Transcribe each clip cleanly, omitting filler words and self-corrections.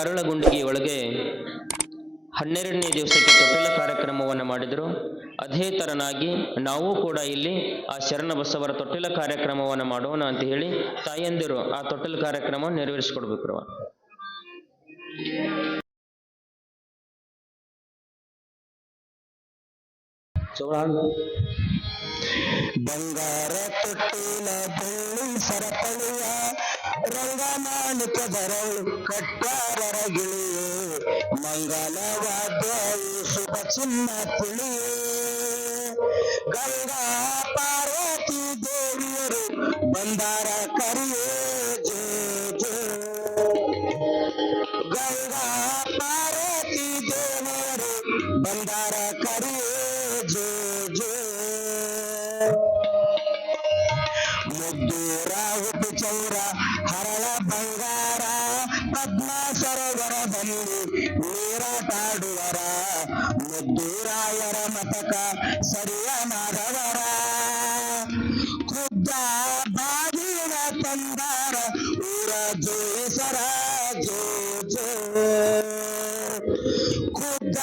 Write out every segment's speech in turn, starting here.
ಅರಳಗುಂಡಿಗೆಯೊಳಗೆ 12ನೇ ದಿವಸಕ್ಕೆ ತೊಟ್ಟಿಲ ಕಾರ್ಯಕ್ರಮವನ್ನು ಮಾಡಿದರು. ಅದೇ ತರನಾಗಿ ನಾವು ಕೂಡ ಇಲ್ಲಿ ಆ ಶರಣ ಬಸವರ ತೊಟ್ಟಿಲ ಕಾರ್ಯಕ್ರಮವನ್ನು ಮಾಡೋಣ ಅಂತ ಹೇಳಿ ತಾಯಂದಿರು ಆ ತೊಟ್ಟಿಲ ಕಾರ್ಯಕ್ರಮವನ್ನು ನೆರವೇರಿಸಿಕೊಡ್ಬೇಕ್ರವ. ಬಂಗಾರ ತೊಟ್ಟಿಲ ಬೆಳ್ಳಿ ಸರಪಳಿಯ ರಂಗಮಾಣಿಕ ಬರಳು ಕಟ್ಟಾರಗಿಳಿಯೇ ಮಂಗಲವಾದ್ಯವು ಶುಭ ಚಿನ್ನ ತಿಳಿಯೇ ಗಂಗಾ ಪಾರ್ವತಿ ದೇವಿಯರು ಬಂದಾರ ಕರಿಯೇ ಜೋ ಜೋ ಗಂಗಾ ಪಾರ್ವತಿ ದೇವಿಯರು ಬಂದಾರ ಕರಿಯೇ ಜೋ ಜೋ ಮುದ್ದೂರ ಉಪಚೌರ ಹರಳ ಬಂಗಾರ ಪದ್ಮ ಸರೋವರದಲ್ಲಿ ನೀರಾಟಾಡುವರ ಮುದ್ದೂರಾಯರ ಮತಕ ಸರಿಯ ಮಾಧವರ ಖುದ್ದ ಬಾಗಿನ ತಂದಾರ ಊರ ಜೋಯಿಸರ ಜೋ ಜೋ ಖುದ್ದ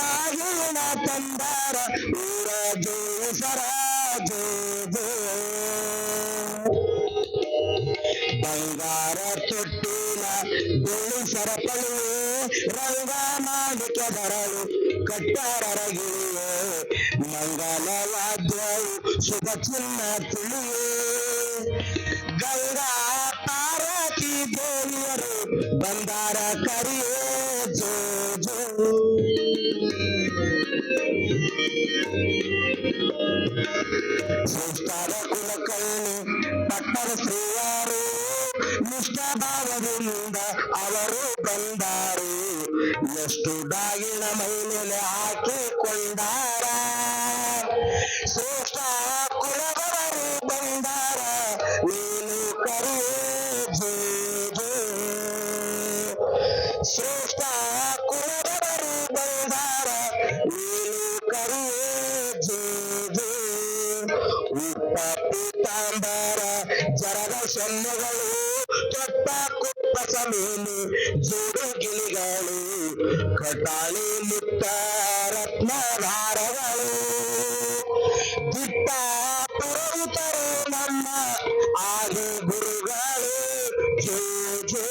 ಬಾಗಿನ ತಂದಾರ ಊರ ಜೋಯಿಸರ ಜೋ ಜೋ ಬಂಗಾರ ತೊಟ್ಟಿಲ ಬೆಳ್ಳಿ ಸರಪಳಿಯೇ ರಂಗ ಮಾಡಿಕ ಬರಳು ಕಟ್ಟಾರಗಿಳಿಯೇ ಮಂಗಲವಾದ್ಯವು ಶುಭ ಚಿನ್ನ ತಿಳಿಯೇ ಗಂಗಾ ಪಾರ್ವತಿ ದೇವಿಯರು ಬಂದಾರ ಕರಿಯೇ ಜೋ ಜೋ ಶ್ರೇಷ್ಠರ ಕುಲಕರ್ಣಿ ಪಟ್ಟಣ ಶ್ರೀಯಾರು ನಿಷ್ಠಭಾವದಿಂದ ಅವರು ಬಂದಾರು ಎಷ್ಟು ಡಾಗಿನ ಮೈಮೇಲೆ ಹಾಕಿಕೊಂಡಾರ ಶ್ರೇಷ್ಠ ಕುಲದವರು ಬಂದಾರ ನೀನು ಕರಿಯೇ ಜೋ ಜೋ ಶ್ರೇಷ್ಠ ಕುಲದವರು ಬಂದಾರ ನೀನು ಕರಿಯೇ ಜೋ ಜೋ ಉಪ್ಪ ಪೀತಾಂಬರ ಜರದ ಸೊನ್ನೆಗಳು ತೊಟ್ಟ ಕುಪ್ಪಸ ಮೇಲೆ ಜೋಡು ಗಿಳಿಗಳು ಕಟಾಳಿ ಮುತ್ತ ರತ್ನಧಾರಗಳು ದಿಟ್ಟ ಪುರೋಹಿತರು ನಮ್ಮ ಆದಿ ಗುರುಗಳು ಜೋ ಜೋ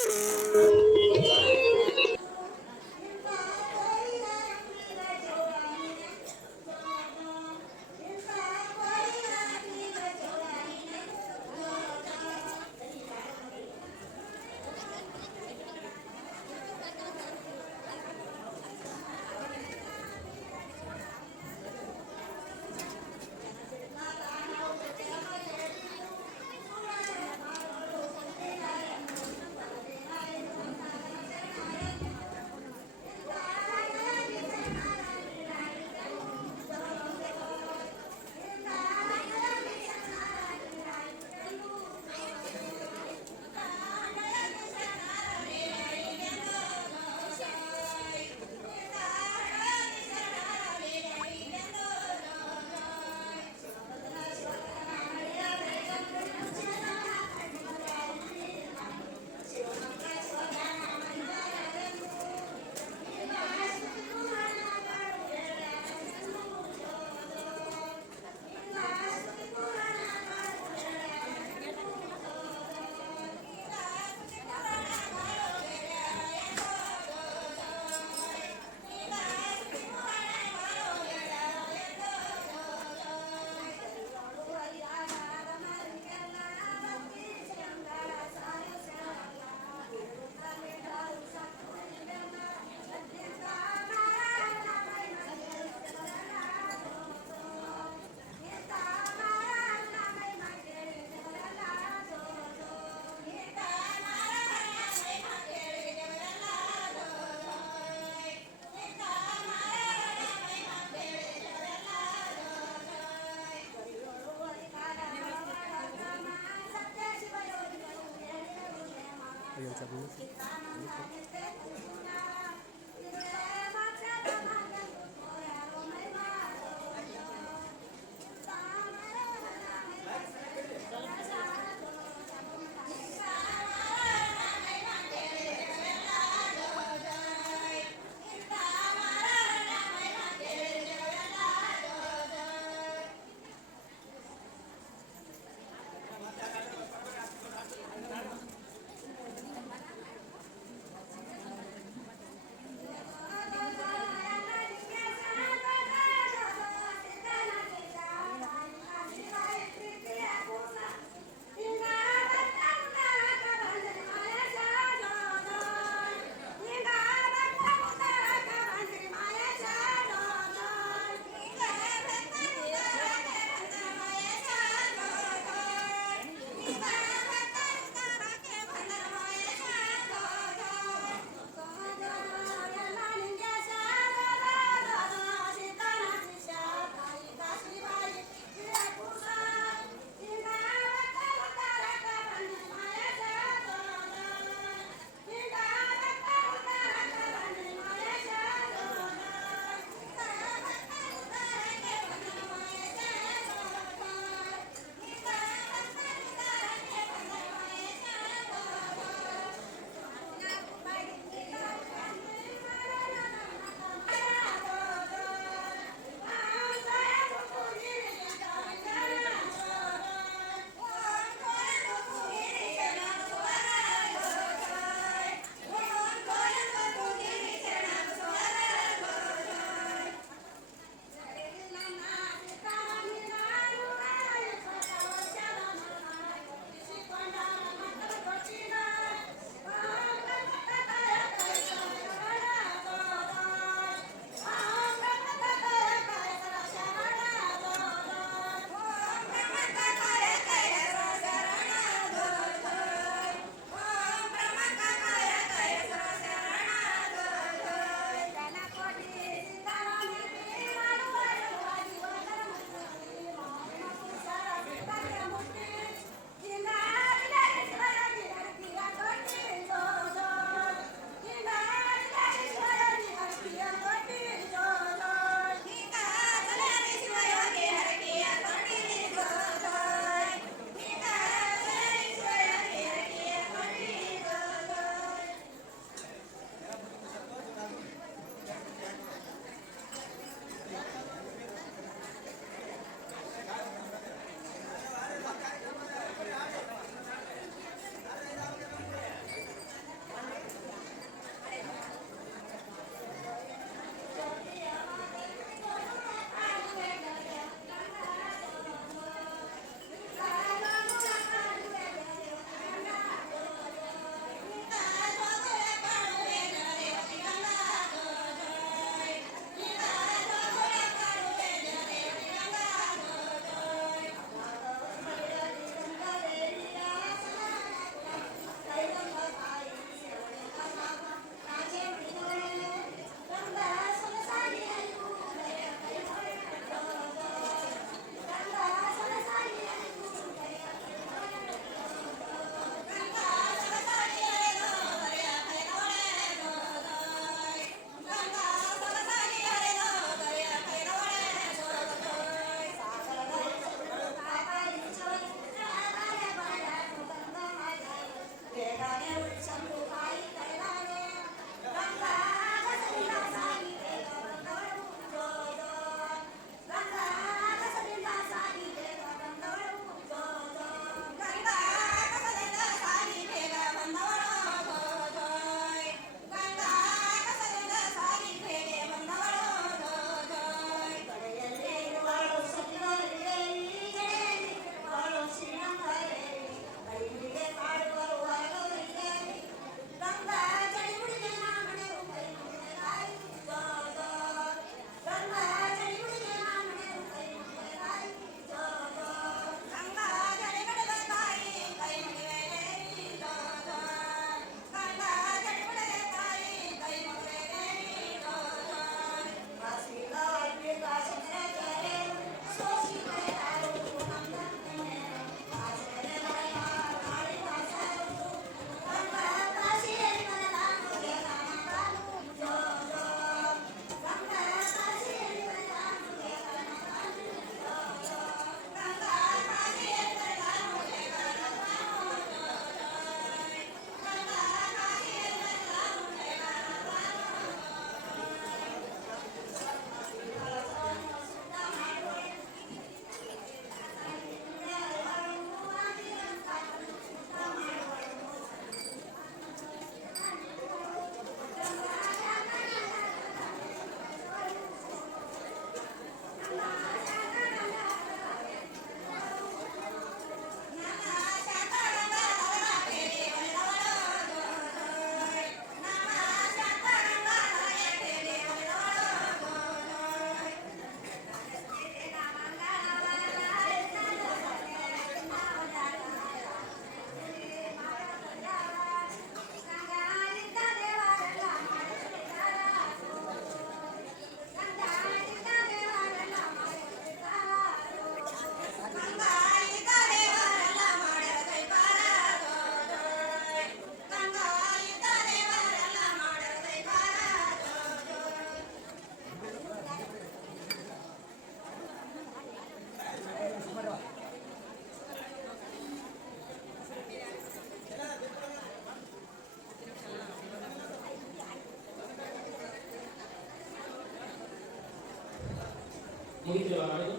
ಮುಗಿತಿರಲ್ಲ ಮಾಡೋದು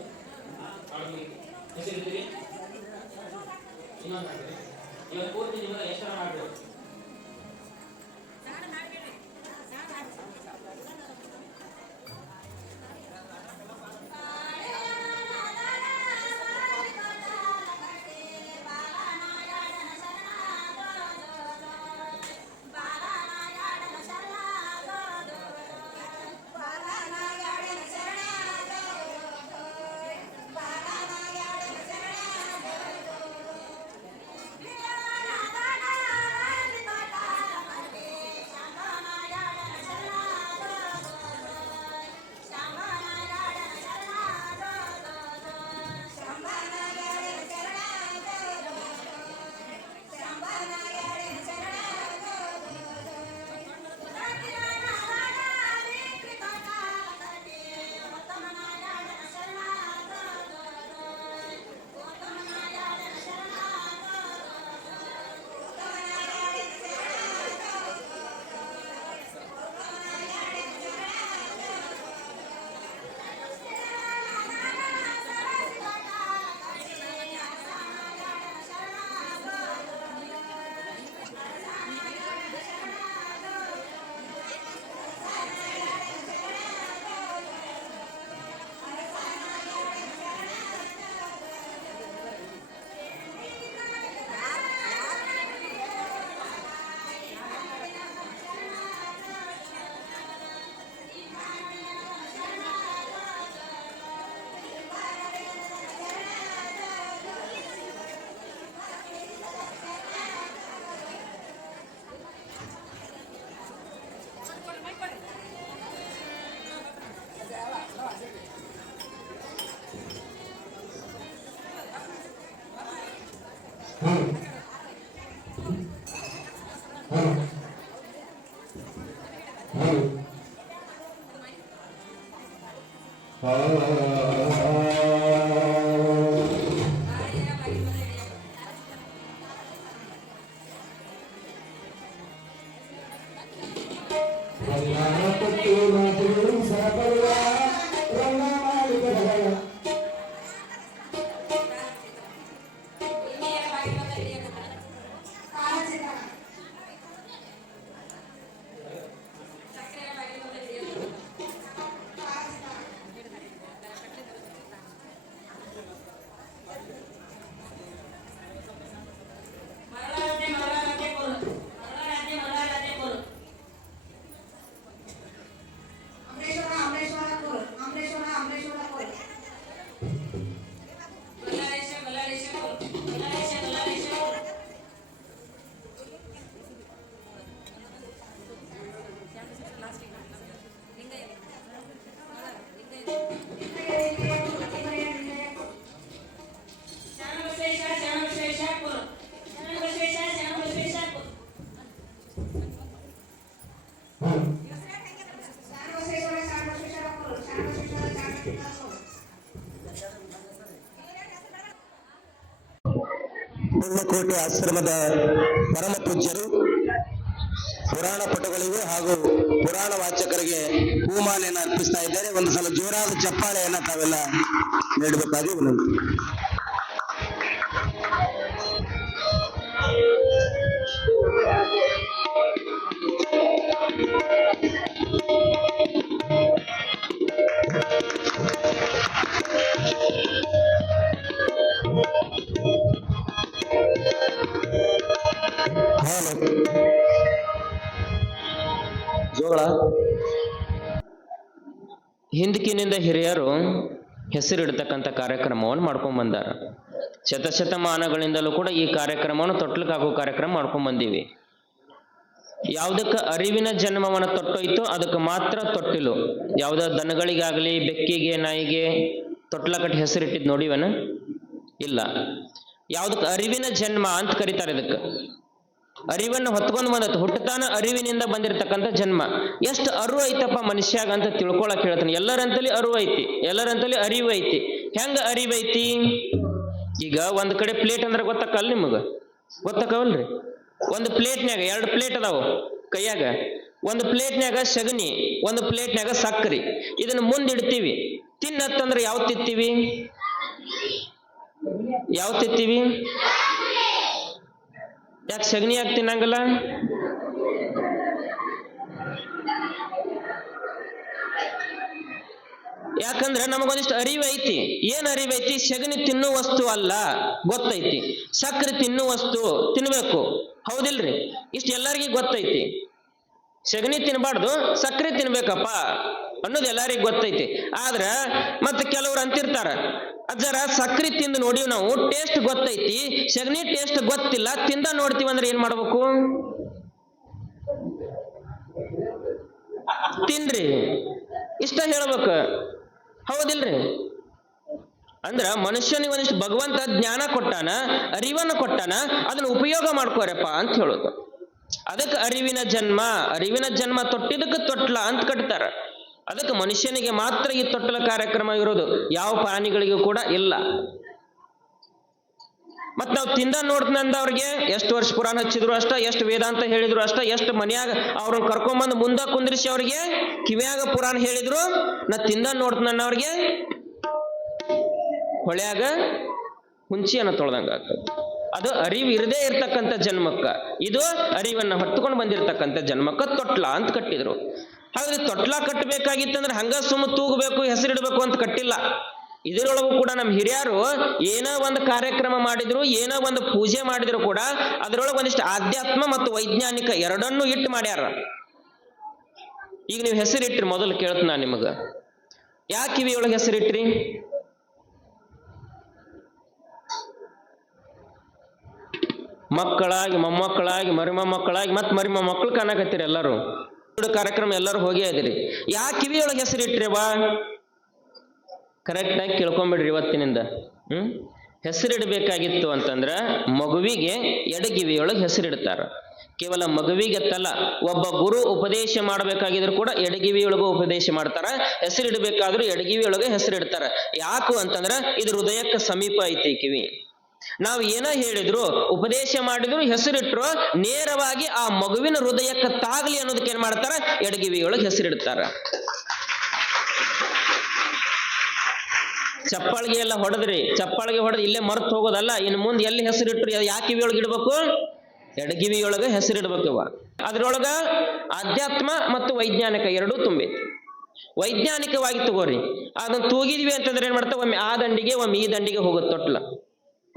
ಹೆಸರಿದ್ದೀರಿ ಇನ್ನೊಂದು ಹಾಕಿರಿ ಇವತ್ತು ಪೂರ್ತಿ ನಿಮಗೆ ಎಷ್ಟು ಮಾಡಬೇಕು ಪುಣ್ಯಕೋಟೆ ಆಶ್ರಮದ ಪರಮ ಪೂಜ್ಯರು ಪುರಾಣ ಪಟುಗಳಿಗೆ ಹಾಗೂ ಪುರಾಣ ವಾಚಕರಿಗೆ ಹೂಮಾಲೆಯನ್ನು ಅರ್ಪಿಸ್ತಾ ಇದ್ದಾರೆ. ಒಂದು ಸಲ ಜೋರಾದ ಚಪ್ಪಾಳೆಯನ್ನ ತಾವೆಲ್ಲ ನೀಡಬೇಕಾಗಿ ವಿನಂತಿ. ಜೋಗಳ ಹಿಂದಕಿನಿಂದ ಹಿರಿಯರು ಹೆಸರಿಡ್ತಕ್ಕಂಥ ಕಾರ್ಯಕ್ರಮವನ್ನು ಮಾಡ್ಕೊಂಡ್ ಬಂದಾರ. ಶತಶತಮಾನಗಳಿಂದಲೂ ಕೂಡ ಈ ಕಾರ್ಯಕ್ರಮವನ್ನು ತೊಟ್ಲಕ್ಕೆ ಹಾಕೋ ಕಾರ್ಯಕ್ರಮ ಮಾಡ್ಕೊಂಡ್ ಬಂದೀವಿ. ಯಾವುದಕ್ಕೆ ಅರಿವಿನ ಜನ್ಮವನ್ನು ತೊಟ್ಟೋಯ್ತು ಅದಕ್ಕೆ ಮಾತ್ರ ತೊಟ್ಟಿಲು. ಯಾವುದೋ ದನಗಳಿಗಾಗಲಿ ಬೆಕ್ಕಿಗೆ ನಾಯಿಗೆ ತೊಟ್ಲ ಕಟ್ಟಿ ಹೆಸರಿಟ್ಟಿದ್ ನೋಡಿವನ ಇಲ್ಲ. ಯಾವುದಕ್ಕೆ ಅರಿವಿನ ಜನ್ಮ ಅಂತ ಕರೀತಾರೆ. ಇದಕ್ಕೆ ಅರಿವನ್ನು ಹೊತ್ಕೊಂಡು ಬಂದತ್ತು. ಹುಟ್ಟತಾನ ಅರಿವಿನಿಂದ ಬಂದಿರತಕ್ಕಂಥ ಜನ್ಮ. ಎಷ್ಟು ಅರಿವು ಐತಪ್ಪ ಮನುಷ್ಯಾಗ ಅಂತ ತಿಳ್ಕೊಳಕ್ ಹೇಳ್ತಾನೆ. ಎಲ್ಲರಂತಲಿ ಅರಿವು ಐತಿ, ಎಲ್ಲರಂತಲಿ ಅರಿವು ಐತಿ. ಹೆಂಗ ಅರಿವು ಐತಿ? ಈಗ ಒಂದ್ ಕಡೆ ಪ್ಲೇಟ್ ಅಂದ್ರೆ ಗೊತ್ತಕ್ಕಲ್ಲ ನಿಮಗ? ಗೊತ್ತಕ್ಕವಲ್ರಿ? ಒಂದು ಪ್ಲೇಟ್ನ್ಯಾಗ 2 ಪ್ಲೇಟ್ ಅದಾವು ಕೈಯಾಗ. ಒಂದು ಪ್ಲೇಟ್ನ್ಯಾಗ ಸಗಣಿ, ಒಂದು ಪ್ಲೇಟ್ನ್ಯಾಗ ಸಕ್ಕರೆ. ಇದನ್ನ ಮುಂದಿಡ್ತೀವಿ. ತಿನ್ನತ್ತಂದ್ರೆ ಯಾವ ತಿತ್ತೀವಿ? ಯಾವ ತಿತ್ತೀವಿ? ಯಾಕೆ ಸಗಣಿ ಯಾಕೆ ತಿನ್ನಂಗಲ್ಲ? ಯಾಕಂದ್ರೆ ನಮಗೊಂದಿಷ್ಟು ಅರಿವು ಐತಿ. ಏನ್ ಅರಿವು ಐತಿ? ಸಗಣಿ ತಿನ್ನುವ ವಸ್ತು ಅಲ್ಲ ಗೊತ್ತೈತಿ. ಸಕ್ಕರೆ ತಿನ್ನುವ ವಸ್ತು, ತಿನ್ಬೇಕು, ಹೌದಿಲ್ರಿ? ಇಷ್ಟು ಎಲ್ಲರಿಗೂ ಗೊತ್ತೈತಿ. ಸಗಣಿ ತಿನ್ಬಾರ್ದು, ಸಕ್ಕರೆ ತಿನ್ಬೇಕಪ್ಪ ಅನ್ನೋದು ಎಲ್ಲರಿಗೂ ಗೊತ್ತೈತಿ. ಆದ್ರ ಮತ್ತೆ ಕೆಲವ್ರು ಅಂತಿರ್ತಾರ, ಅಜ್ಜರ ಸಕ್ಕರೆ ತಿಂದು ನೋಡಿವ್ ನಾವು, ಟೇಸ್ಟ್ ಗೊತ್ತೈತಿ, ಸಗಣಿ ಟೇಸ್ಟ್ ಗೊತ್ತಿಲ್ಲ, ತಿಂದ ನೋಡ್ತೀವಿ ಅಂದ್ರೆ ಏನ್ ಮಾಡ್ಬೇಕು? ತಿನ್ರಿ, ಇಷ್ಟ ಹೇಳ್ಬೇಕು, ಹೌದಿಲ್ರಿ? ಅಂದ್ರ ಮನುಷ್ಯನಿಗೆ ಒಂದಿಷ್ಟು ಭಗವಂತ ಜ್ಞಾನ ಕೊಟ್ಟಾನ, ಅರಿವನ್ನು ಕೊಟ್ಟಾನ, ಅದನ್ನ ಉಪಯೋಗ ಮಾಡ್ಕೋರಪ್ಪ ಅಂತ ಹೇಳೋದು. ಅದಕ್ಕೆ ಅರಿವಿನ ಜನ್ಮ, ಅರಿವಿನ ಜನ್ಮ ತೊಟ್ಟಿದಕ್ಕೆ ತೊಟ್ಲ ಅಂತ ಕಟ್ತಾರ. ಅದಕ್ಕೆ ಮನುಷ್ಯನಿಗೆ ಮಾತ್ರ ಈ ತೊಟ್ಟಲ ಕಾರ್ಯಕ್ರಮ ಇರೋದು, ಯಾವ ಪ್ರಾಣಿಗಳಿಗೂ ಕೂಡ ಇಲ್ಲ. ಮತ್ ನಾವು ತಿಂದ ನೋಡ್ತಂದ ಅವ್ರಿಗೆ ಎಷ್ಟು ವರ್ಷ ಪುರಾಣ ಹಚ್ಚಿದ್ರು ಅಷ್ಟ, ಎಷ್ಟು ವೇದಾಂತ ಹೇಳಿದ್ರು ಅಷ್ಟ, ಎಷ್ಟು ಮನ್ಯಾಗ ಅವ್ರನ್ನ ಕರ್ಕೊಂಬಂದು ಮುಂದ ಕುಂದ್ರಿಸಿ ಅವ್ರಿಗೆ ಕಿವ್ಯಾಗ ಪುರಾಣ ಹೇಳಿದ್ರು, ನಾ ತಿಂದ ನೋಡ್ತನ ಅವ್ರಿಗೆ ಹೊಳ್ಯಾಗ ಹುಂಚಿಯನ್ನ ತೊಳ್ದಂಗ ಆಗ್ತದೆ. ಅದು ಅರಿವು ಇರದೇ ಇರ್ತಕ್ಕಂಥ ಜನ್ಮಕ್ಕ, ಇದು ಅರಿವನ್ನ ಹೊತ್ತುಕೊಂಡು ಬಂದಿರತಕ್ಕಂಥ ಜನ್ಮಕ್ಕ ತೊಟ್ಲ ಅಂತ ಕಟ್ಟಿದ್ರು. ಹಾಗಾದ್ರೆ ತೊಟ್ಲ ಕಟ್ಟಬೇಕಾಗಿತ್ತಂದ್ರೆ ಹಂಗ ಸುಮ್ಮ ತೂಗಬೇಕು, ಹೆಸರಿಡಬೇಕು ಅಂತ ಕಟ್ಟಿಲ್ಲ. ಇದರೊಳಗೂ ಕೂಡ ನಮ್ಮ ಹಿರಿಯರು ಏನೋ ಒಂದು ಕಾರ್ಯಕ್ರಮ ಮಾಡಿದ್ರು, ಏನೋ ಒಂದು ಪೂಜೆ ಮಾಡಿದ್ರು ಕೂಡ ಅದರೊಳಗೆ ಒಂದಿಷ್ಟು ಆಧ್ಯಾತ್ಮ ಮತ್ತು ವೈಜ್ಞಾನಿಕ ಎರಡನ್ನೂ ಇಟ್ಟು ಮಾಡ್ಯಾರ. ಈಗ ನೀವು ಹೆಸರಿಟ್ರಿ, ಮೊದಲು ಕೇಳ್ತ ನಾ ನಿಮಗ, ಯಾಕೆ ಕಿವಿಯೊಳಗೆ ಹೆಸರಿಟ್ರಿ? ಮಕ್ಕಳಾಗಿ, ಮೊಮ್ಮಕ್ಕಳಾಗಿ, ಮರಿಮೊಮ್ಮಕ್ಕಳಾಗಿ, ಮತ್ ಮರಿಮೊಮ್ಮಕ್ಕಳು ಕಾಣಕತ್ತೀರಿ ಎಲ್ಲರೂ. ಕಾರ್ಯಕ್ರಮ ಎಲ್ಲರೂ ಹೋಗೇ ಇದಿರಿ. ಯಾಕೆ ಕಿವಿಯೊಳಗೆ ಹೆಸರಿಟ್ರಿವಾ? ಕರೆಕ್ಟ್ ಆಗಿ ಕೇಳ್ಕೊಂಬಿಡ್ರಿ ಇವತ್ತಿನಿಂದ. ಹೆಸರಿಡಬೇಕಾಗಿತ್ತು ಅಂತಂದ್ರ ಮಗುವಿಗೆ ಎಡಗಿವಿಯೊಳಗೆ ಹೆಸರಿಡ್ತಾರ. ಕೇವಲ ಮಗುವಿಗೆತ್ತಲ್ಲ, ಒಬ್ಬ ಗುರು ಉಪದೇಶ ಮಾಡಬೇಕಾಗಿದ್ರು ಕೂಡ ಎಡಗಿವಿಯೊಳಗೂ ಉಪದೇಶ ಮಾಡ್ತಾರ. ಹೆಸರಿಡಬೇಕಾದ್ರೂ ಎಡಗಿವಿಯೊಳಗೆ ಹೆಸರಿಡ್ತಾರ. ಯಾಕು ಅಂತಂದ್ರ ಇದು ಹೃದಯಕ್ಕೆ ಸಮೀಪ ಐತಿ ಕಿವಿ. ನಾವು ಏನೋ ಹೇಳಿದ್ರು, ಉಪದೇಶ ಮಾಡಿದ್ರು, ಹೆಸರಿಟ್ರು, ನೇರವಾಗಿ ಆ ಮಗುವಿನ ಹೃದಯಕ್ಕೆ ತಾಗ್ಲಿ ಅನ್ನೋದಕ್ಕೆ ಏನ್ ಮಾಡ್ತಾರ? ಎಡಗಿವಿಯೊಳಗೆ ಹೆಸರಿಡ್ತಾರ. ಚಪ್ಪಾಳಿಗೆ ಎಲ್ಲ ಹೊಡೆದ್ರಿ, ಚಪ್ಪಾಳಿಗೆ ಹೊಡೆದು ಇಲ್ಲೇ ಮರ್ತು ಹೋಗೋದಲ್ಲ. ಇನ್ನು ಮುಂದೆ ಎಲ್ಲಿ ಹೆಸರಿಟ್ರು ಯಾಕೆ ಕಿವಿಯೊಳಗೆ ಇಡ್ಬೇಕು? ಎಡಗಿವಿಯೊಳಗೆ ಹೆಸರಿಡ್ಬೇಕವ. ಅದ್ರೊಳಗ ಆಧ್ಯಾತ್ಮ ಮತ್ತು ವೈಜ್ಞಾನಿಕ ಎರಡೂ ತುಂಬೈತಿ. ವೈಜ್ಞಾನಿಕವಾಗಿ ತಗೋರಿ, ಅದನ್ನ ತೂಗಿದ್ವಿ ಅಂತಂದ್ರೆ ಏನ್ ಮಾಡ್ತಾವ? ಒಮ್ಮೆ ಆ ದಂಡಿಗೆ ಒಮ್ಮೆ ಈ ದಂಡಿಗೆ ಹೋಗುತ್ತೆ ತೊಟ್ಲ.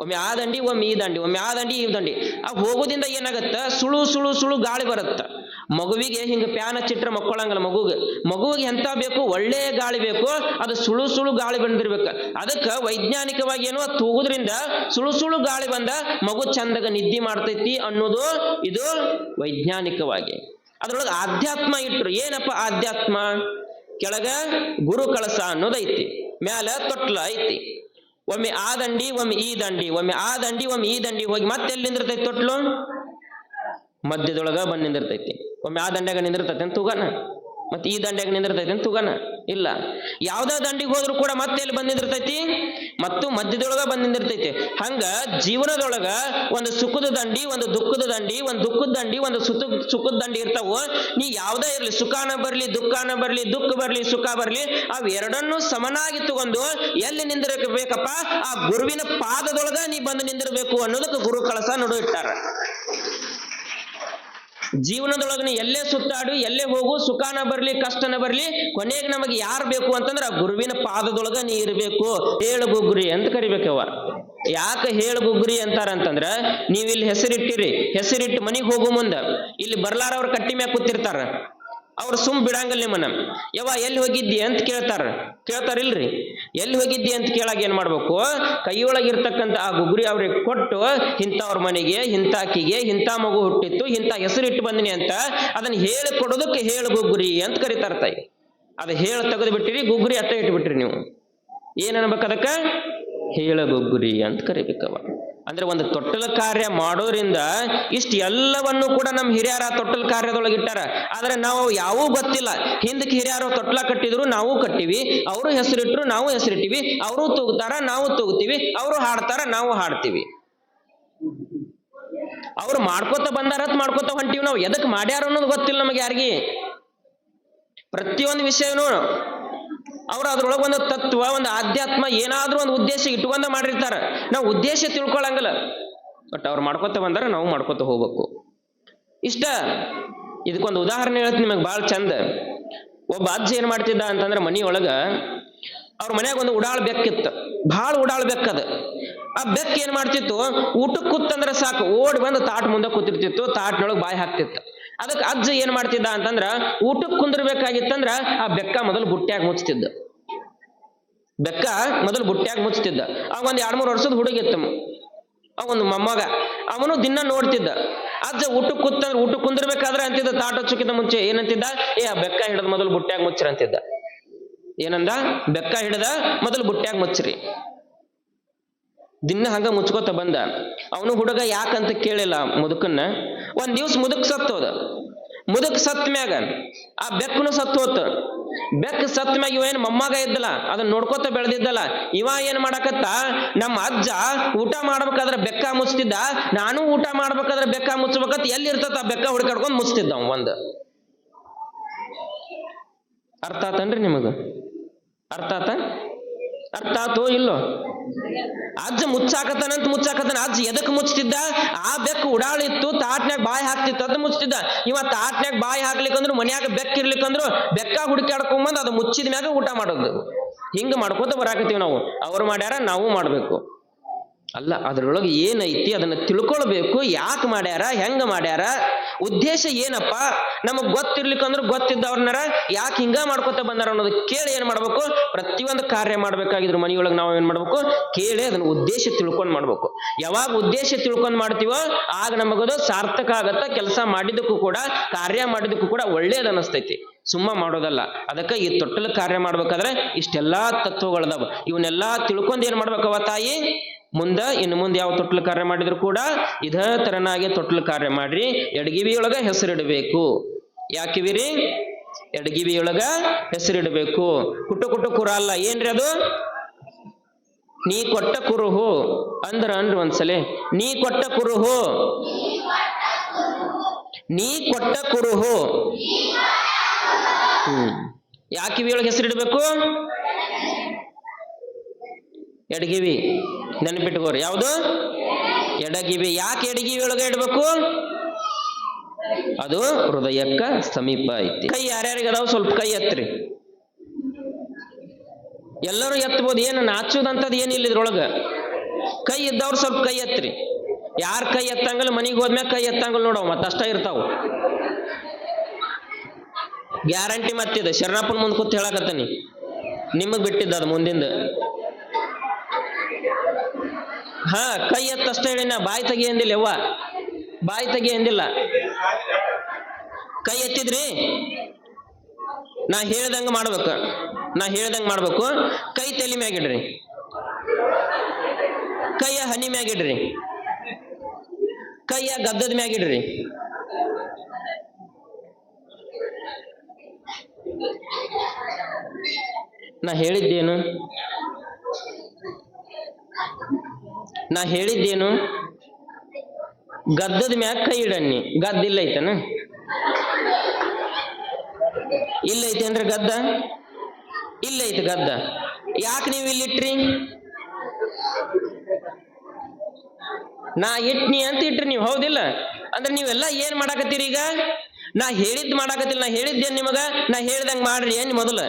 ಒಮ್ಮೆ ಆ ದಂಡಿ ಒಮ್ಮೆ ಈ ದಂಡಿ, ಒಮ್ಮೆ ಆ ದಂಡಿ ಈ ದಂಡಿ. ಆ ಹೋಗೋದ್ರಿಂದ ಏನಾಗತ್ತ? ಸುಳು ಸುಳು ಸುಳು ಗಾಳಿ ಬರುತ್ತ. ಮಗುವಿಗೆ ಹಿಂಗ ಪ್ಯಾನ್ ಹಚ್ಚಿಟ್ರೆ ಮಕ್ಕೊಳಂಗಲ್ಲ. ಮಗುವಿಗೆ ಎಂತ ಬೇಕು? ಒಳ್ಳೆ ಗಾಳಿ ಬೇಕು. ಅದು ಸುಳು ಸುಳು ಗಾಳಿ ಬಂದಿರ್ಬೇಕು. ಅದಕ್ಕೆ ವೈಜ್ಞಾನಿಕವಾಗಿ ಏನು, ತೂಗುದ್ರಿಂದ ಸುಳು ಸುಳು ಗಾಳಿ ಬಂದ ಮಗು ಚಂದಾಗ ನಿದ್ದೆ ಮಾಡ್ತೈತಿ ಅನ್ನೋದು ಇದು ವೈಜ್ಞಾನಿಕವಾಗಿ. ಅದ್ರೊಳಗೆ ಆಧ್ಯಾತ್ಮ ಇಟ್ರು. ಏನಪ್ಪ ಆಧ್ಯಾತ್ಮ? ಕೆಳಗ ಗುರು ಕಳಸ ಅನ್ನೋದೈತಿ, ಮ್ಯಾಲ ತೊಟ್ಲ ಐತಿ. ಒಮ್ಮೆ ಆ ದಂಡಿ ಒಮ್ಮೆ ಈ ದಂಡಿ, ಒಮ್ಮೆ ಆ ದಂಡಿ ಒಮ್ಮೆ ಈ ದಂಡಿ ಹೋಗಿ ಮತ್ತೆ ಎಲ್ಲಿ ನಿಂದಿರ್ತೈತಿ? ತೊಟ್ಲು ಮಧ್ಯದೊಳಗ ಬಂದ್ ನಿಂದಿರ್ತೈತಿ. ಒಮ್ಮೆ ಆ ದಂಡ್ಯಾಗ ನಿಂದಿರ್ತೈತಿ ಅಂತ ತೂಗನ, ಮತ್ತೆ ಈ ದಂಡ್ಯಾಗ ನಿಂದಿರ್ತೈತಿ ಅಂತ ತೂಗನ ಇಲ್ಲ. ಯಾವ್ದೋ ದಂಡಿಗೆ ಹೋದ್ರು ಕೂಡ ಮತ್ತೆ ಎಲ್ಲಿ ಬಂದ್ ನಿಂದಿರ್ತೈತಿ? ಮತ್ತು ಮಧ್ಯದೊಳಗ ಬಂದ್ ನಿಂದಿರ್ತೈತಿ. ಹಂಗ ಜೀವನದೊಳಗ ಒಂದು ಸುಖದ ದಂಡಿ, ಒಂದು ದುಃಖದ ದಂಡಿ, ಒಂದು ದುಃಖದ ದಂಡಿ, ಒಂದು ಸುಖದ ದಂಡಿ ಇರ್ತಾವ. ನೀ ಯಾವ್ದೇ ಇರ್ಲಿ, ಸುಖಾನ ಬರ್ಲಿ, ದುಃಖಾನ ಬರ್ಲಿ, ದುಃಖ ಬರ್ಲಿ, ಸುಖ ಬರ್ಲಿ, ಅವ್ ಎರಡನ್ನೂ ಸಮನಾಗಿ ತಗೊಂಡು ಎಲ್ಲಿ ನಿಂದಿರಬೇಕಪ್ಪ? ಆ ಗುರುವಿನ ಪಾದದೊಳಗ ನೀ ಬಂದು ನಿಂದಿರಬೇಕು ಅನ್ನೋದಕ್ಕೆ ಗುರು ಕಳಸ ನಡು ಇಟ್ಟಾರ. ಜೀವನದೊಳಗ ಎಲ್ಲೇ ಸುತ್ತಾಡು, ಎಲ್ಲೇ ಹೋಗು, ಸುಖಾನ ಬರ್ಲಿ, ಕಷ್ಟನ ಬರ್ಲಿ, ಕೊನೆಗೆ ನಮಗೆ ಯಾರು ಬೇಕು ಅಂತಂದ್ರ ಆ ಗುರುವಿನ ಪಾದದೊಳಗ ನೀ ಇರಬೇಕು. ಹೇಳು ಗುಗ್ರಿ ಅಂತ ಕರಿಬೇಕವ. ಯಾಕೆ ಹೇಳು ಗುಗ್ರಿ ಅಂತಾರ ಅಂತಂದ್ರ, ನೀವಿಲ್ಲಿ ಹೆಸರಿಟ್ಟಿರಿ, ಹೆಸರಿಟ್ಟು ಮನಿಗೆ ಹೋಗು ಮುಂದ ಇಲ್ಲಿ ಬರ್ಲಾರವ್ರ ಕಟ್ಟಿ ಮ್ಯಾಗ ಕೂತಿರ್ತಾರ. ಅವ್ರು ಸುಮ್ ಬಿಡಂಗಿಲ್ಲ ನಿಮ್ಮನ್ನ. ಯವ್ವ ಎಲ್ಲಿ ಹೋಗಿದ್ದಿ ಅಂತ ಕೇಳ್ತಾರಿಲ್ರಿ? ಎಲ್ಲಿ ಹೋಗಿದ್ದಿ ಅಂತ ಕೇಳಾಗ ಏನ್ ಮಾಡ್ಬೇಕು? ಕೈಯೊಳಗಿರ್ತಕ್ಕಂಥ ಆ ಗುಗ್ರಿ ಅವ್ರಿಗೆ ಕೊಟ್ಟು, ಇಂಥವ್ರ ಮನೆಗೆ, ಇಂಥಾಕಿಗೆ ಇಂಥ ಮಗು ಹುಟ್ಟಿತ್ತು, ಇಂಥ ಹೆಸರಿಟ್ಟು ಬಂದಿನಿ ಅಂತ ಅದನ್ನ ಹೇಳಿ ಕೊಡೋದಕ್ಕೆ ಹೇಳು ಗುಗ್ರಿ ಅಂತ ಕರೀತಾರ ತಾಯಿ. ಅದು ಹೇಳಿ ತೆಗೆದು ಬಿಟ್ಟಿರಿ, ಗುಗ್ರಿ ಅತ್ತ ಇಟ್ಬಿಟ್ರಿ. ನೀವು ಏನ್ ಅನ್ಬೇಕು? ಅದಕ್ಕ ಹೇಳ ಗುಗ್ರಿ ಅಂತ ಕರಿಬೇಕವ. ಅಂದ್ರೆ ಒಂದು ತೊಟ್ಟಲ ಕಾರ್ಯ ಮಾಡೋದ್ರಿಂದ ಇಷ್ಟು ಎಲ್ಲವನ್ನು ಕೂಡ ನಮ್ಮ ಹಿರಿಯರ ತೊಟ್ಟಲ ಕಾರ್ಯದೊಳಗೆ ಇಟ್ಟಾರ. ಆದ್ರೆ ನಾವು ಯಾವೂ ಗೊತ್ತಿಲ್ಲ. ಹಿಂದಕ್ಕೆ ಹಿರಿಯರು ತೊಟ್ಲ ಕಟ್ಟಿದ್ರು, ನಾವು ಕಟ್ಟಿವಿ. ಅವರು ಹೆಸರಿಟ್ರು, ನಾವು ಹೆಸರಿಟ್ಟಿವಿ. ಅವರು ತೂಗ್ತಾರ, ನಾವು ತೂಗ್ತೀವಿ. ಅವರು ಹಾಡ್ತಾರ, ನಾವು ಹಾಡ್ತೀವಿ. ಅವ್ರು ಮಾಡ್ಕೋತ ಬಂದಾರತ್ ಮಾಡ್ಕೋತ ಹೊಂಟಿವಿ. ನಾವು ಎದಕ್ ಮಾಡ್ಯಾರ ಅನ್ನೋದು ಗೊತ್ತಿಲ್ಲ ನಮಗೆ ಯಾರಿಗಿ. ಪ್ರತಿಯೊಂದು ವಿಷಯನು ಅವ್ರು ಅದ್ರೊಳಗೆ ಒಂದು ತತ್ವ, ಒಂದು ಆಧ್ಯಾತ್ಮ, ಏನಾದ್ರೂ ಒಂದು ಉದ್ದೇಶ ಇಟ್ಕೊಂಡ ಮಾಡಿರ್ತಾರ. ನಾವು ಉದ್ದೇಶ ತಿಳ್ಕೊಳಂಗಿಲ್ಲ. ಬಟ್ ಅವ್ರು ಮಾಡ್ಕೊತ ಬಂದಾರ, ನಾವು ಮಾಡ್ಕೊತ ಹೋಗ್ಬೇಕು. ಇಷ್ಟ. ಇದಕ್ಕೊಂದು ಉದಾಹರಣೆ ಹೇಳ್ತೀನಿ ನಿಮಗೆ, ಭಾಳ ಚಂದ. ಒಬ್ಬ ಅಜ್ಜ ಏನ್ ಮಾಡ್ತಿದ್ದ ಅಂತಂದ್ರೆ, ಮನಿಯೊಳಗ ಅವ್ರ ಮನ್ಯಾಗ ಒಂದು ಉಡಾಳ ಬೆಕ್ಕಿತ್ತು, ಭಾಳ ಉಡಾಳ ಬೆಕ್ಕದ. ಆ ಬೆಕ್ಕ ಏನ್ ಮಾಡ್ತಿತ್ತು, ಊಟಕ್ಕೆ ಕೂತಂದ್ರ ಸಾಕು ಓಡಿ ಬಂದು ತಾಟ್ ಮುಂದೆ ಕೂತಿರ್ತಿತ್ತು, ತಾಟ್ನೊಳಗೆ ಬಾಯಿ ಹಾಕ್ತಿತ್ತು. ಅದಕ್ಕೆ ಅಜ್ಜ ಏನ್ ಮಾಡ್ತಿದ್ದ ಅಂತಂದ್ರ, ಊಟಕ್ಕೆ ಕುಂದಿರ್ಬೇಕಾಗಿತ್ತಂದ್ರ ಆ ಬೆಕ್ಕ ಮೊದಲು ಬುಟ್ಟ್ಯಾಗ ಮುಚ್ತಿದ್ದ. ಬೆಕ್ಕ ಮೊದಲು ಬುಟ್ಟ್ಯಾಗ ಮುಚ್ತಿದ್ದ. ಅವಾಗ ಒಂದ್ 2-3 ವರ್ಷದ ಹುಡುಗಿತ್ತು, ಅವೊಂದು ಮೊಮ್ಮಗ. ಅವನು ದಿನ ನೋಡ್ತಿದ್ದ. ಅಜ್ಜ ಊಟಕ್ಕೆ ಕುಂದಿರ್ಬೇಕಾದ್ರೆ ಅಂತಿದ್ದ, ತಾಟ ಹಚ್ಚಕ್ಕಿಂತ ಮುಂಚೆ ಏನಂತಿದ್ದ, ಆ ಬೆಕ್ಕ ಹಿಡಿದ ಮೊದಲು ಬುಟ್ಟ್ಯಾಗ ಮುಚ್ಚ್ರಿ ಅಂತಿದ್ದ. ಏನಂದ, ಬೆಕ್ಕ ಹಿಡಿದ ಮೊದಲು ಬುಟ್ಟ್ಯಾಗ ಮುಚ್ಚ್ರಿ. ದಿನ ಹಂಗ ಮುಚ್ಕೋತ ಬಂದ. ಅವನು ಹುಡುಗ ಯಾಕಂತ ಕೇಳಿಲ್ಲ ಮುದುಕನ್ನ. ಒಂದ್ ದಿವ್ಸ ಮುದುಕ್ ಸತ್ತೋದ. ಮುದುಕ್ ಸತ್ ಮ್ಯಾಗ ಆ ಬೆಕ್ಕನು ಸತ್ತು ಹೋತ. ಬೆಕ್ಕ ಸತ್ ಮ್ಯಾಗ ಇವ ಏನ್ ಮೊಮ್ಮಗ ಇದ್ದಲ್ಲ, ಅದನ್ನ ನೋಡ್ಕೋತ ಬೆಳೆದಿದ್ದಲ್ಲ, ಇವ ಏನ್ ಮಾಡಕತ್ತ, ನಮ್ಮ ಅಜ್ಜ ಊಟ ಮಾಡ್ಬೇಕಾದ್ರೆ ಬೆಕ್ಕ ಮುಚ್ತಿದ್ದ, ನಾನು ಊಟ ಮಾಡ್ಬೇಕಾದ್ರೆ ಬೆಕ್ಕ ಮುಚ್ಚಬೇಕಂತ ಎಲ್ಲಿ ಇರ್ತದ ಆ ಬೆಕ್ಕ ಹುಡುಕಾಡ್ಕೊಂಡ್ ಮುಚ್ತಿದ್ದ ಅವ. ಒಂದ್ ಅರ್ಥ ಆತನ್ರಿ ನಿಮಗ? ಅರ್ಥ ಆತೋ ಇಲ್ಲೋ? ಅಜ್ಜ ಮುಚ್ಚಾಕತ್ತಾನ. ಅಜ್ಜ ಎದಕ್ ಮುಚ್ತಿದ್ದ, ಆ ಬೆಕ್ಕ ಉಡಾಳಿತ್ತು, ತಾಟ್ನ್ಯಾಗ ಬಾಯಿ ಹಾಕ್ತಿತ್ತು, ಅದ್ ಮುಚ್ತಿದ್ದ. ಇವ ತಾಟ್ನ್ಯಾಗ ಬಾಯಿ ಹಾಕ್ಲಿಕ್ಕಂದ್ರು, ಮನ್ಯಾಗ ಬೆಕ್ಕ ಇರ್ಲಿಕ್ಕಂದ್ರು ಬೆಕ್ಕ ಹುಡುಕಾಡ್ಕೊಂಬಂದ್ ಅದು ಮುಚ್ಚಿದ ಮ್ಯಾಗ ಊಟ ಮಾಡೋದು. ಹಿಂಗ ಮಾಡ್ಕೋತ ಬರಾಕತ್ತೀವಿ ನಾವು. ಅವ್ರು ಮಾಡ್ಯಾರ, ನಾವು ಮಾಡ್ಬೇಕು ಅಲ್ಲ. ಅದ್ರೊಳಗೆ ಏನೈತಿ ಅದನ್ನ ತಿಳ್ಕೊಳ್ಬೇಕು. ಯಾಕೆ ಮಾಡ್ಯಾರ, ಹೆಂಗ ಮಾಡ್ಯಾರ, ಉದ್ದೇಶ ಏನಪ್ಪ, ನಮಗ್ ಗೊತ್ತಿರ್ಲಿಕ್ಕಂದ್ರ ಗೊತ್ತಿದ್ದವ್ರನ್ನಾರ ಯಾಕೆ ಹಿಂಗ ಮಾಡ್ಕೊತ ಬಂದಾರ ಅನ್ನೋದು ಕೇಳಿ ಏನ್ ಮಾಡ್ಬೇಕು, ಪ್ರತಿಯೊಂದು ಕಾರ್ಯ ಮಾಡ್ಬೇಕಾಗಿದ್ರು ಮನೆಯೊಳಗೆ ನಾವು ಏನ್ ಮಾಡ್ಬೇಕು, ಕೇಳಿ ಅದನ್ನ ಉದ್ದೇಶ ತಿಳ್ಕೊಂಡ್ ಮಾಡ್ಬೇಕು. ಯಾವಾಗ ಉದ್ದೇಶ ತಿಳ್ಕೊಂಡ್ ಮಾಡ್ತೀವೋ ಆಗ ನಮಗದು ಸಾರ್ಥಕ ಆಗತ್ತ. ಕೆಲಸ ಮಾಡಿದಕ್ಕೂ ಕೂಡ, ಕಾರ್ಯ ಮಾಡಿದಕ್ಕೂ ಕೂಡ ಒಳ್ಳೇದ್ ಅನಿಸ್ತೈತಿ, ಸುಮ್ಮ ಮಾಡೋದಲ್ಲ. ಅದಕ್ಕೆ ಈ ತೊಟ್ಟಲ ಕಾರ್ಯ ಮಾಡ್ಬೇಕಾದ್ರೆ ಇಷ್ಟೆಲ್ಲಾ ತತ್ವಗಳದಾವ. ಇವನ್ನೆಲ್ಲಾ ತಿಳ್ಕೊಂಡ್ ಏನ್ ಮಾಡ್ಬೇಕವ ತಾಯಿ, ಇನ್ನು ಮುಂದೆ ಯಾವ ತೊಟ್ಲ ಕಾರ್ಯ ಮಾಡಿದ್ರು ಕೂಡ ಇದೇ ತರನಾಗಿ ತೊಟ್ಲ ಕಾರ್ಯ ಮಾಡ್ರಿ. ಎಡಗಿವಿಯೊಳಗ ಹೆಸರಿಡಬೇಕು. ಯಾಕಿವಿರಿ? ಎಡಗಿವಿಯೊಳಗ ಹೆಸರಿಡಬೇಕು. ಕುಟ್ಟು ಕುರ ಅಲ್ಲ. ಏನ್ರಿ ಅದು? ನೀ ಕೊಟ್ಟ ಕುರುಹು ಅನ್ರಿ ಒಂದ್ಸಲಿ. ನೀ ಕೊಟ್ಟ ಕುರುಹು, ನೀ ಕೊಟ್ಟ ಕುರುಹು. ಯಾಕಿವಿಯೊಳಗೆ ಹೆಸರಿಡಬೇಕು? ಎಡಗಿವಿ. ನೆನಪಿಟ್ಕೋರಿ, ಯಾವುದು? ಎಡಗಿವಿ. ಯಾಕೆ ಎಡಗಿವಿ ಒಳಗೆ ಇಡ್ಬೇಕು? ಅದು ಹೃದಯಕ್ಕ ಸಮೀಪ ಐತಿ. ಕೈ ಯಾರ್ಯಾರಿಗೆ ಅದಾವ ಸ್ವಲ್ಪ ಕೈ ಎತ್ರಿ. ಎಲ್ಲರೂ ಎತ್ತಬಹುದು, ಏನು ನಾಚುದಂತದ್ ಏನಿಲ್ಲ ಇದ್ರೊಳಗ. ಕೈ ಇದ್ದವ್ರು ಸ್ವಲ್ಪ ಕೈ ಎತ್ರಿ. ಯಾರ ಕೈ ಎತ್ತಂಗಲ್ಲ ಮನಿಗೆ ಹೋದ್ಮ್ಯಾಗ ಕೈ ಎತ್ತಂಗಲ್ ನೋಡವ್, ಮತ್ತಷ್ಟ ಇರ್ತಾವ. ಗ್ಯಾರಂಟಿ ಮತ್ತಿದ ಶರಣಪ್ಪನ ಮುಂದ್ ಕೂತ್ ಹೇಳಕತ್ತಾನಿ, ನಿಮಗ್ ಬಿಟ್ಟಿದ್ದ ಅದು ಮುಂದಿಂದ. ಕೈ ಎತ್ತಷ್ಟ ಹೇಳಿನ, ಬಾಯಿ ತೆಗಿ ಅಂದಿಲ್ಲ ಯವ್ವ, ಬಾಯಿ ತೆಗಿ ಅಂದಿಲ್ಲ. ಕೈ ಎತ್ತಿದ್ರಿ, ನಾ ಹೇಳ್ದಂಗ ಮಾಡ್ಬೇಕು. ಕೈ ತಲೆ ಮ್ಯಾಗಿಡ್ರಿ, ಕೈಯ ಹನಿ ಮ್ಯಾಗಿಡ್ರಿ, ಕೈಯ ಗದ್ದದ ಮ್ಯಾಗಿಡ್ರಿ. ನಾ ಹೇಳಿದ್ದೇನು? ಗದ್ದದ ಮ್ಯಾಗ ಕೈ ಇಡನ್ನಿ. ಗದ್ದ ಇಲ್ಲ ಐತನ? ಇಲ್ಲ ಐತೇನ್ರಿ ಗದ್ದ? ಇಲ್ಲ ಐತಿ ಗದ್ದ. ಯಾಕೆ ನೀವು ಇಲ್ಲಿಟ್ರಿ? ನಾ ಇಟ್ನಿ ಅಂತ ಇಟ್ರಿ ನೀವು, ಹೌದಿಲ್ಲ? ಅಂದ್ರೆ ನೀವೆಲ್ಲ ಏನ್ ಮಾಡಾಕತ್ತೀರಿ ಈಗ? ನಾ ಹೇಳಿದ್ ಮಾಡಾಕತ್ತಿಲ್ಲ. ನಾ ಹೇಳಿದ್ದೇನ್ ನಿಮಗ? ನಾ ಹೇಳ್ದಂಗ್ ಮಾಡ್ರಿ ಏನ್? ಮೊದಲು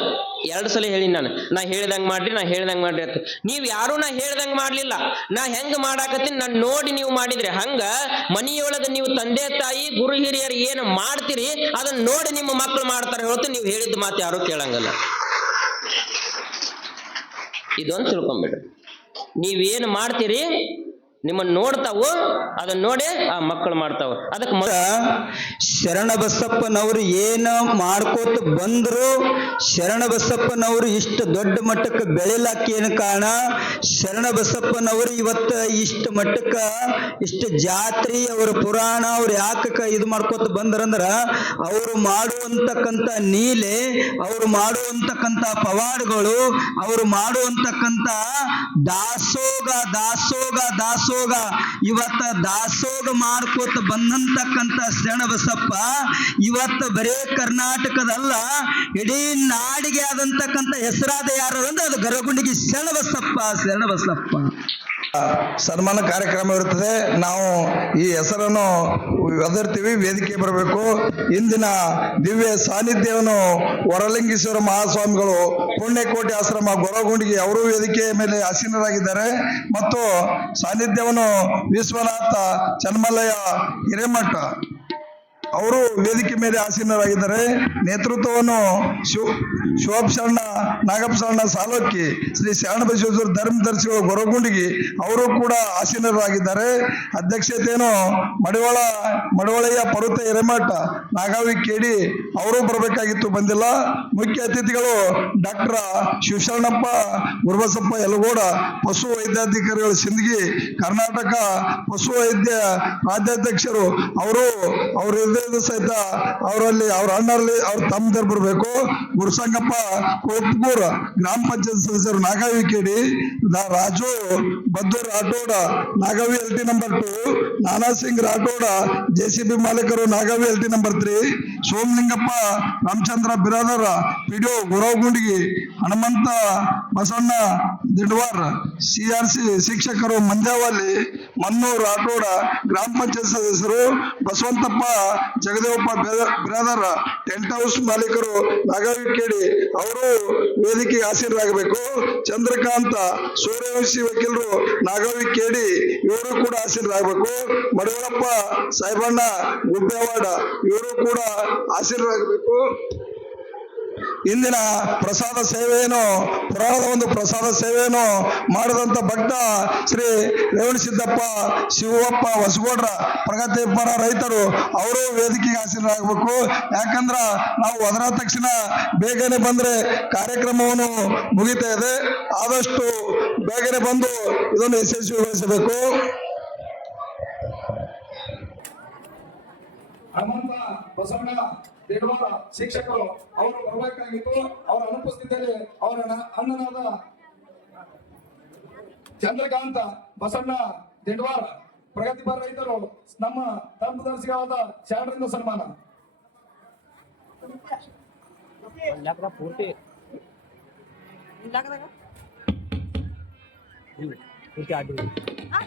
2 ಸಲ ಹೇಳಿ ನಾನು, ನಾ ಹೇಳ್ದಂಗ್ ಮಾಡ್ರಿ ಅಂತ. ನೀವ್ ಯಾರು ನಾ ಹೇಳ್ದಂಗ್ ಮಾಡ್ಲಿಲ್ಲ. ನಾ ಹೆಂಗ್ ಮಾಡಾಕತ್ತೀನಿ ನಾನ್ ನೋಡಿ ನೀವು ಮಾಡಿದ್ರಿ. ಹಂಗ ಮನಿಯೊಳಗ ನೀವು ತಂದೆ ತಾಯಿ ಗುರು ಹಿರಿಯರು ಏನ್ ಮಾಡ್ತೀರಿ ಅದನ್ನ ನೋಡಿ ನಿಮ್ಮ ಮಕ್ಕಳು ಮಾಡ್ತಾರೆ ಹೊರತು ನೀವು ಹೇಳಿದ ಮಾತು ಯಾರು ಕೇಳಂಗಲ್ಲ. ಇದೊಂದು ತಿಳ್ಕೊಂಬಿಡ್ರಿ. ನೀವೇನ್ ಮಾಡ್ತೀರಿ ನಿಮ್ಮನ್ನ ನೋಡ್ತಾವು, ಅದನ್ನ ನೋಡಿ ಆ ಮಕ್ಕಳು ಮಾಡ್ತಾವ. ಅದಕ್ಕೆ ಶರಣ ಬಸಪ್ಪನವರು ಏನ ಮಾಡ್ಕೋತ ಬಂದ್ರು, ಶರಣ ಬಸಪ್ಪನವರು ಇಷ್ಟು ದೊಡ್ಡ ಮಟ್ಟಕ್ಕೆ ಬೆಳಿಲಾಕ ಏನು ಕಾರಣ? ಶರಣ ಬಸಪ್ಪನವರು ಇವತ್ತ ಇಷ್ಟು ಮಟ್ಟಕ್ಕ ಇಷ್ಟು ಜಾತ್ರೆ, ಅವರ ಪುರಾಣ, ಅವ್ರು ಯಾಕ ಇದು ಮಾಡ್ಕೋತ ಬಂದ್ರಂದ್ರ ಅವರು ಮಾಡುವಂತಕ್ಕಂಥ ನೀಲೆ, ಅವರು ಮಾಡುವಂತಕ್ಕಂಥ ಪವಾಡಗಳು, ಅವರು ಮಾಡುವಂತಕ್ಕಂಥ ದಾಸೋಗ ದಾಸೋಗ. ಇವತ್ತ ದಾಸೋಗ ಮಾಡ್ಕೋತ ಬಂದಂತಕ್ಕಂತ ಶರಣಬಸಪ್ಪ ಇವತ್ತ ಬರೇ ಕರ್ನಾಟಕದಲ್ಲ ಇಡೀ ನಾಡಿಗೆ ಆದಂತಕ್ಕಂತ ಹೆಸರಾದ ಯಾರು ಅಂದ್ರೆ ಅದು ಗರಗುಂಡಿಗೆ ಶರಣಬಸಪ್ಪ. ಸನ್ಮಾನ ಕಾರ್ಯಕ್ರಮ ಇರುತ್ತದೆ. ನಾವು ಈ ಹೆಸರನ್ನು ಒದರ್ತೀವಿ, ವೇದಿಕೆ ಬರಬೇಕು. ಇಂದಿನ ದಿವ್ಯ ಸಾನ್ನಿಧ್ಯವನ್ನು ವರಲಿಂಗೇಶ್ವರ ಮಹಾಸ್ವಾಮಿಗಳು ಪುಣ್ಯಕೋಟಿ ಆಶ್ರಮ ಗೊರಗುಂಡಿಗೆ ಅವರು ವೇದಿಕೆಯ ಮೇಲೆ ಆಸೀನರಾಗಿದ್ದಾರೆ ಮತ್ತು ಸಾನ್ನಿಧ್ಯವನ್ನು ವಿಶ್ವನಾಥ ಚನ್ಮಲ್ಲಯ್ಯ ಹಿರೇಮಠ ಅವರು ವೇದಿಕೆ ಮೇಲೆ ಆಸೀನರಾಗಿದ್ದಾರೆ. ನೇತೃತ್ವವನ್ನು ಶಿವಪ್ಪ ಶರಣ, ನಾಗಪ್ಪ ಶರಣ ಸಾಲೋಕಿ, ಶ್ರೀ ಶರಣಬಸವೇಶ್ವರ ಧರ್ಮದರ್ಶಿಗಳು ಗೊರಗುಂಡಿಗೆ ಅವರು ಕೂಡ ಆಸೀನರಾಗಿದ್ದಾರೆ. ಅಧ್ಯಕ್ಷತೆಯನ್ನು ಮಡವಳಯ್ಯ ಪರ್ವತ ಹಿರೇಮಠ, ನಾಗಾವಿ ಕೇಡಿ ಅವರು ಬರಬೇಕಾಗಿತ್ತು, ಬಂದಿಲ್ಲ. ಮುಖ್ಯ ಅತಿಥಿಗಳು ಡಾಕ್ಟರ್ ಶಿವಶರಣಪ್ಪ ಗುರುಬಸಪ್ಪ ಯಲಗೋಡ, ಪಶು ವೈದ್ಯಾಧಿಕಾರಿಗಳು ಸಿಂದಗಿ, ಕರ್ನಾಟಕ ಪಶು ವೈದ್ಯ ರಾಜ್ಯಾಧ್ಯಕ್ಷರು ಅವರು ಸಹಿತ ಅವರಲ್ಲಿ ಅವ್ರ ಅಣ್ಣರಲ್ಲಿ ಅವ್ರ ತಮ್ಮದರು ಬರಬೇಕು. ಗುರುಸಂಗಪ್ಪ ಕೊಪ್ಪೂರ್ ಗ್ರಾಮ ಪಂಚಾಯತ್ ಸದಸ್ಯರು ನಾಗಾವಿ ಕೇಡಿ, Raju Baddur Rathod Nagavi LT number 2, Nana Singh Rathod JCB ಮಾಲೀಕರು Nagavi LT number 3, Somalingappa Ramachandra Biradar PDO ಗೊರಗುಂಡಿಗೆ, ಹನುಮಂತ ಬಸವಣ್ಣ ದಿಡ್ವಾರ್ CRC ಶಿಕ್ಷಕರು ಮಂದ್ಯಾವಲ್ಲಿ, ಮನ್ನೂರ್ ರಾಠೋಡ ಗ್ರಾಮ ಪಂಚಾಯತ್ ಸದಸ್ಯರು, ಬಸವಂತಪ್ಪ ಜಗದೇವಪ್ಪ ಬಿರಾದರ ಟೆಂಟ್ ಹೌಸ್ ಮಾಲೀಕರು ನಾಗಾವಿ ಕೇಡಿ ಅವರು ವೇದಿಕೆಗೆ ಆಸೀನರಾಗಬೇಕು. ಚಂದ್ರಕಾಂತ ಸೂರ್ಯವಂಶಿ ವಕೀಲರು ನಾಗಾವಿ ಕೇಡಿ ಇವರು ಕೂಡ ಆಸೀನರಾಗಬೇಕು. ಮಡವಳಪ್ಪ ಸಾಹೇಬಣ್ಣ ಗುಡ್ಡವಾಡ ಇವರು ಕೂಡ ಆಸೀನರಾಗಬೇಕು. ಇಂದಿನ ಪ್ರಸಾದ ಸೇವೆಯನ್ನು ಪುರಾಣದ ಒಂದು ಪ್ರಸಾದ ಸೇವೆಯನ್ನು ಮಾಡಿದಂತ ಭಕ್ತ ಶ್ರೀ ರೇವಣಸಿದ್ದಪ್ಪ ಶಿವಪ್ಪ ಹೊಸಗೌಡ್ರ ಪ್ರಗತಿಪರ ರೈತರು ಅವರು ವೇದಿಕೆಗೆ ಆಸೀನರಾಗಬೇಕು. ಯಾಕಂದ್ರ ನಾವು ಅದರ ತಕ್ಷಣ ಬೇಗನೆ ಬಂದ್ರೆ ಕಾರ್ಯಕ್ರಮವನ್ನು ಮುಗಿತಾ ಇದೆ. ಆದಷ್ಟು ಬೇಗನೆ ಬಂದು ಇದನ್ನು ಯಶಸ್ವಿಗೊಳಿಸಬೇಕು. ಹನುಮಂತ ಬಸವಣ್ಣ ದೇಡವಾರ ಶಿಕ್ಷಕರು ಅವರು ಬರಬೇಕಾಗಿತ್ತು. ಅವರ ಅನುಪಸ್ಥಿತಿಯಲ್ಲಿ ಅವರ ಅಣ್ಣನಾದ ಚಂದ್ರಕಾಂತ ಬಸವಣ್ಣ ದೇಡವಾರ ಪ್ರಗತಿಪರ ರೈತರು ನಮ್ಮ ಧರ್ಮದರ್ಶಿಗಳಾದ ಶರಣರಿಂದ ಸನ್ಮಾನ.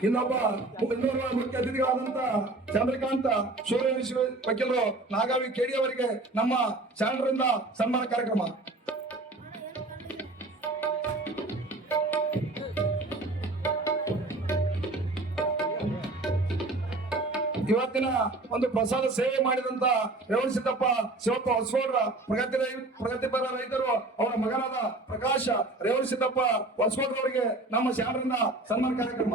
ಇನ್ನೊಬ್ಬ ಮುಖ್ಯ ಅತಿಥಿಗಳಾದಂತ ಚಂದ್ರಕಾಂತ ಸೂರ್ಯವಂಶಿ ವಕೀಲರು ನಾಗಾವಿ ಕೇಡಿ ಅವರಿಗೆ ನಮ್ಮ ಶರಣರಿಂದ ಸನ್ಮಾನ ಕಾರ್ಯಕ್ರಮ. ಇವತ್ತಿನ ಒಂದು ಪ್ರಸಾದ ಸೇವೆ ಮಾಡಿದಂತ ರೇವಣಸಿದ್ದಪ್ಪ ಶಿವಪ್ಪ ಹೊಸಗೌಡ್ರ ಪ್ರಗತಿಪರ ರೈತರು ಅವರ ಮಗನಾದ ಪ್ರಕಾಶ ರೇವಣಸಿದ್ದಪ್ಪ ಹೊಸಗೌಡ್ರ ಅವರಿಗೆ ನಮ್ಮ ಶರಣರಿಂದ ಸನ್ಮಾನ ಕಾರ್ಯಕ್ರಮ.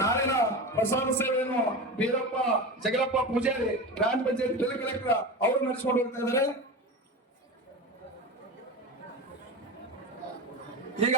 ನಾಳಿನ ಪ್ರಸಾದ ಸೇವೆಯನ್ನು ಬೀರಪ್ಪ ಜಗಲಪ್ಪ ಪೂಜಾರಿ ಗ್ರಾಮ ಪಂಚಾಯತ್ ಜಿಲ್ಲಾ ಕಲೆಕ್ಟರ್ ಅವರು ನಡೆಸಿಕೊಂಡು ಹೋಗ್ತಾ ಇದ್ದಾರೆ. ಈಗ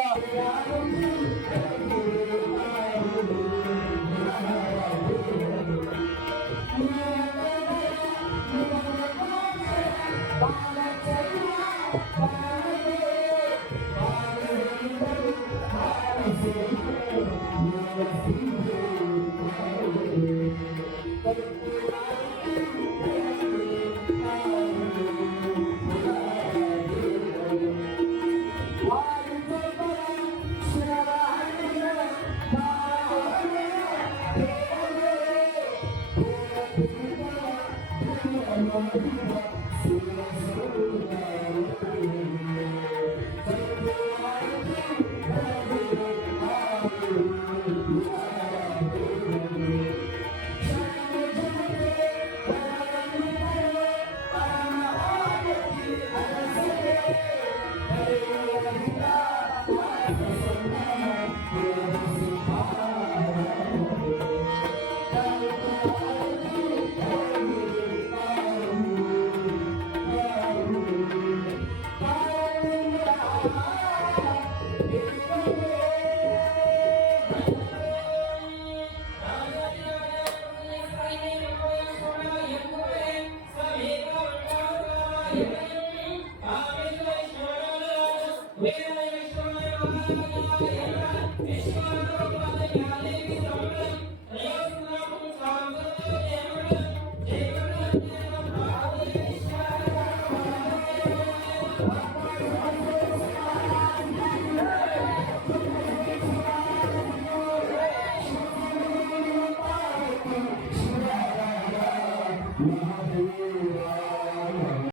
ವೇದ ವಿಶ್ವಮಯ